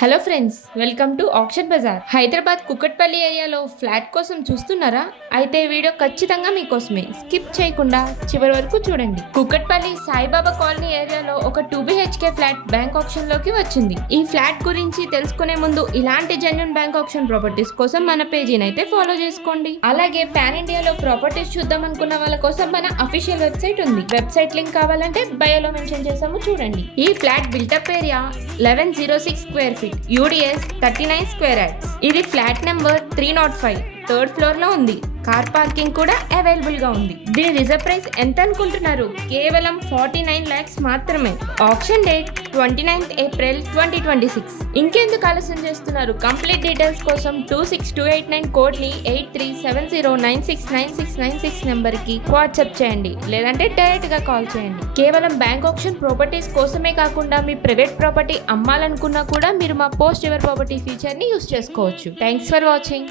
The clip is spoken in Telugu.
Hello friends, welcome to auction bazaar. Hyderabad Kukatpally ఏరియాలో ఫ్లాట్ కోసం చూస్తున్నారా? అయితే వీడియో ఖచ్చితంగా మీకోసమే. స్కిప్ చేయకుండా చివరి వరకు చూడండి. కుకట్పల్లి సాయిబాబా కాలనీ ఏరియాలో ఒక 2 BHK ఫ్లాట్ బ్యాంక్ ఆప్షన్ లోకి వచ్చింది. ఈ ఫ్లాట్ గురించి తెలుసుకునే ముందు ఇలాంటి జెన్యూన్ బ్యాంక్ ఆప్షన్ ప్రాపర్టీస్ కోసం మన పేజీని అయితే ఫాలో చేసుకోండి. అలాగే పాన్ ఇండియాలో ప్రాపర్టీస్ చూద్దాం అనుకున్న వాళ్ళ కోసం మన అఫీషియల్ వెబ్సైట్ ఉంది. వెబ్సైట్ లింక్ కావాలంటే బయోలో మెన్షన్ చేసాము, చూడండి. ఈ flat built-up area 1106 square feet, UDS 39 square yards. ఇది ఫ్లాట్ నెంబర్ 305, 3rd ఫ్లోర్ లో ఉంది. కార్ పార్కింగ్ కూడా అవైలబుల్ గా ఉంది. దీని రిజర్వ్ ప్రైస్ ఎంత అనుకుంటున్నారు? కేవలం 49 lakhs మాత్రమే. Option date 29th April 2026. ఇంకెందుకు ఆలస్యం చేస్తున్నారు? కంప్లీట్ డీటెయిల్స్ కోసం 26289 కోడ్ ని 8370969696 నెంబర్ కి వాట్సాప్ చేయండి, లేదంటే డైరెక్ట్ గా కాల్ చేయండి. కేవలం బ్యాంక్ ఆప్షన్ ప్రాపర్టీస్ కోసమే కాకుండా మీ ప్రైవేట్ ప్రాపర్టీ అమ్మాలనుకున్నా కూడా మీరు మా పోస్ట్ యువర్ ప్రాపర్టీ ఫీచర్ ని యూస్ చేసుకోవచ్చు. Thanks for watching.